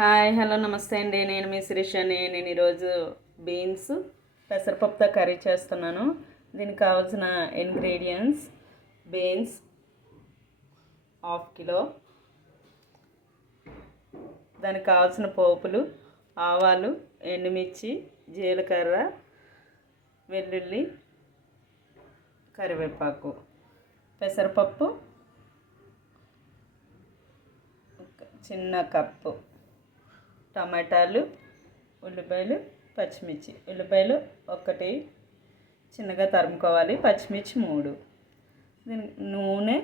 Hi hello నమస్తే అండి. నేను మీ శిరీషని. నేను ఈరోజు బీన్స్ పెసరపప్పుతో కర్రీ చేస్తున్నాను. దీనికి కావాల్సిన ఇంగ్రీడియంట్స్: బీన్స్ ½ కిలో, దానికి కావాల్సిన పోపులు: ఆవాలు, ఎండుమిర్చి, జీలకర్ర, వెల్లుల్లి, కరివేపాకు, పెసరపప్పు చిన్న కప్పు, టమాటాలు, ఉల్లిపాయలు, పచ్చిమిర్చి. ఉల్లిపాయలు ఒకటి చిన్నగా తరుముకోవాలి, పచ్చిమిర్చి 3. నూనె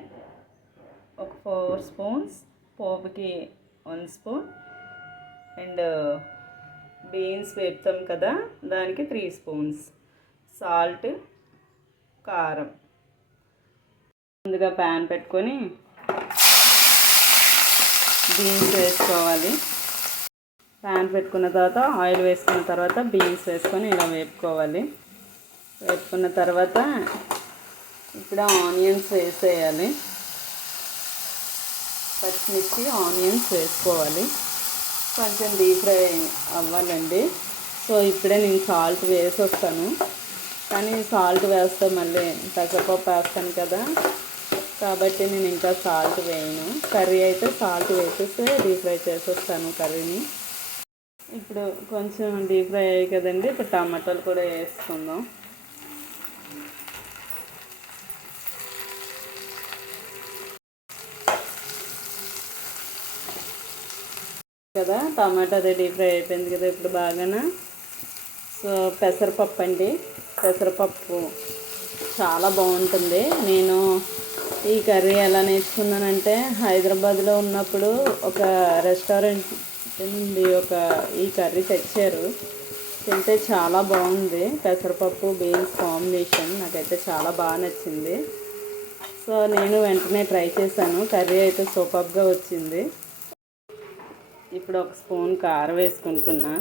ఒక 4 స్పూన్స్, పోపుకి 1 స్పూన్, అండ్ బీన్స్ వేపుతాం కదా దానికి 3 స్పూన్స్, సాల్ట్, కారం. ముందుగా ప్యాన్ పెట్టుకొని బీన్స్ వేసుకోవాలి. ప్యాన్ పెట్టుకున్న తర్వాత ఆయిల్ వేసుకున్న తర్వాత బీన్స్ వేసుకొని ఇలా వేపుకోవాలి. వేపుకున్న తర్వాత ఇప్పుడు ఆనియన్స్ వేసేయాలి. పచ్చిమిర్చి, ఆనియన్స్ వేసుకోవాలి. కొంచెం డీప్ ఫ్రై అవ్వాలండి. సో ఇప్పుడే నేను సాల్ట్ వేసి వస్తాను, కానీ సాల్ట్ వేస్తే మళ్ళీ పెసరపప్పు వేస్తాను కదా, కాబట్టి నేను ఇంకా సాల్ట్ వేయను. కర్రీ అయితే సాల్ట్ వేసేస్తే డీప్ ఫ్రై చేసేస్తాను కర్రీని. ఇప్పుడు కొంచెం డీప్ ఫ్రై అయ్యాయి కదండి, ఇప్పుడు టమాటాలు కూడా వేసుకుందాం. కదా టమాటా అది డీప్ ఫ్రై అయిపోయింది కదా ఇప్పుడు బాగానా. సో పెసరపప్పు అండి, పెసరపప్పు చాలా బాగుంటుంది. నేను ఈ కర్రీ ఎలా నేర్చుకున్నానంటే, హైదరాబాద్లో ఉన్నప్పుడు ఒక రెస్టారెంట్ నుండి ఈ కర్రీ తెచ్చారు. తింటే చాలా బాగుంది. పెసరపప్పు బీన్స్ కాంబినేషన్ నాకైతే చాలా బాగా నచ్చింది. సో నేను వెంటనే ట్రై చేశాను. కర్రీ అయితే సూపర్గా వచ్చింది. ఇప్పుడు 1 స్పూన్ కారం వేసుకుంటున్నా.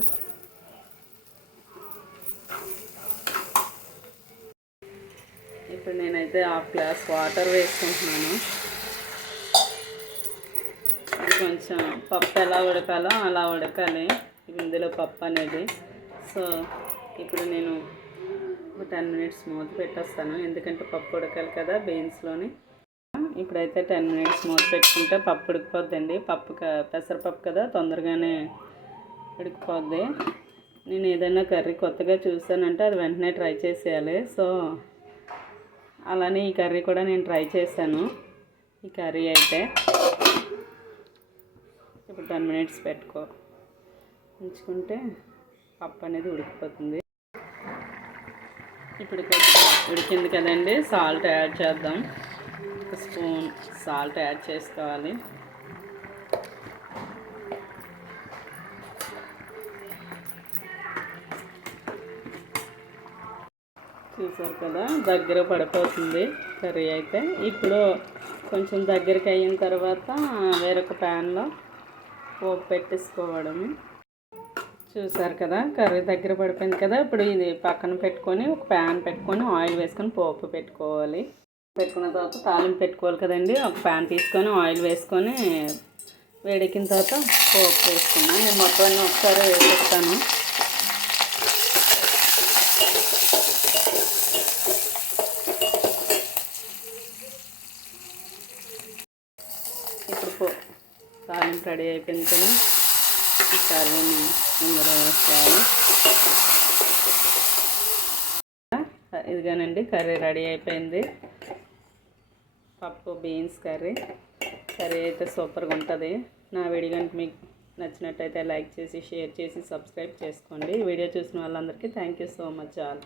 ఇప్పుడు నేనైతే ½ గ్లాస్ వాటర్ వేసుకుంటున్నాను. కొంచెం పప్పు ఎలా ఉడకాలో అలా ఉడకాలి ఇందులో పప్పు అనేది. సో ఇప్పుడు నేను 10 మినిట్స్ మూత పెట్టేస్తాను, ఎందుకంటే పప్పు ఉడకాలి కదా బీన్స్లోని. ఇప్పుడైతే 10 మినిట్స్ మూత పెట్టుకుంటే పప్పు ఉడికిపోద్దండి. పెసరపప్పు కదా, తొందరగానే ఉడికిపోద్ది. నేను ఏదైనా కర్రీ కొత్తగా చూసానంటే అది వెంటనే ట్రై చేసేయాలి. సో అలానే ఈ కర్రీ కూడా నేను ట్రై చేశాను. ఈ కర్రీ అయితే ఇప్పుడు 10 మినిట్స్ ఉంచుకుంటే పప్పు అనేది ఉడికిపోతుంది. ఇప్పుడు కొద్దిగా ఉడికింది కదండి, సాల్ట్ యాడ్ చేద్దాం. 1 స్పూన్ సాల్ట్ యాడ్ చేసుకోవాలి. చూసారు కదా దగ్గర పడిపోతుంది కర్రీ అయితే. ఇప్పుడు కొంచెం దగ్గరికి అయిన తర్వాత వేరొక ప్యాన్లో పోపు పెట్టేసుకోవడం. చూసారు కదా కర్రీ దగ్గర పడిపోయింది కదా. ఇప్పుడు ఇది పక్కన పెట్టుకొని ఒక ప్యాన్ పెట్టుకొని ఆయిల్ వేసుకొని పోపు పెట్టుకోవాలి. పెట్టుకున్న తర్వాత తాలింపు పెట్టుకోవాలి కదండి. ఒక ప్యాన్ తీసుకొని ఆయిల్ వేసుకొని వేడెక్కిన తర్వాత పోపు వేసుకున్నాను. నేను మొత్తం అన్నీ ఒకసారి వేసేస్తాను. ఇప్పుడు తాలింపు రెడీ అయిపోయింది కదా, ఈ కర్రీని ఇందులో వేసుకోవాలి. ఇదిగానండి కర్రీ రెడీ అయిపోయింది. పప్పు బీన్స్ కర్రీ అయితే సూపర్గా ఉంటుంది. నా వీడియో కనుక మీకు నచ్చినట్టయితే లైక్ చేసి, షేర్ చేసి, సబ్స్క్రైబ్ చేసుకోండి. ఈ వీడియో చూసిన వాళ్ళందరికీ thank you so much all.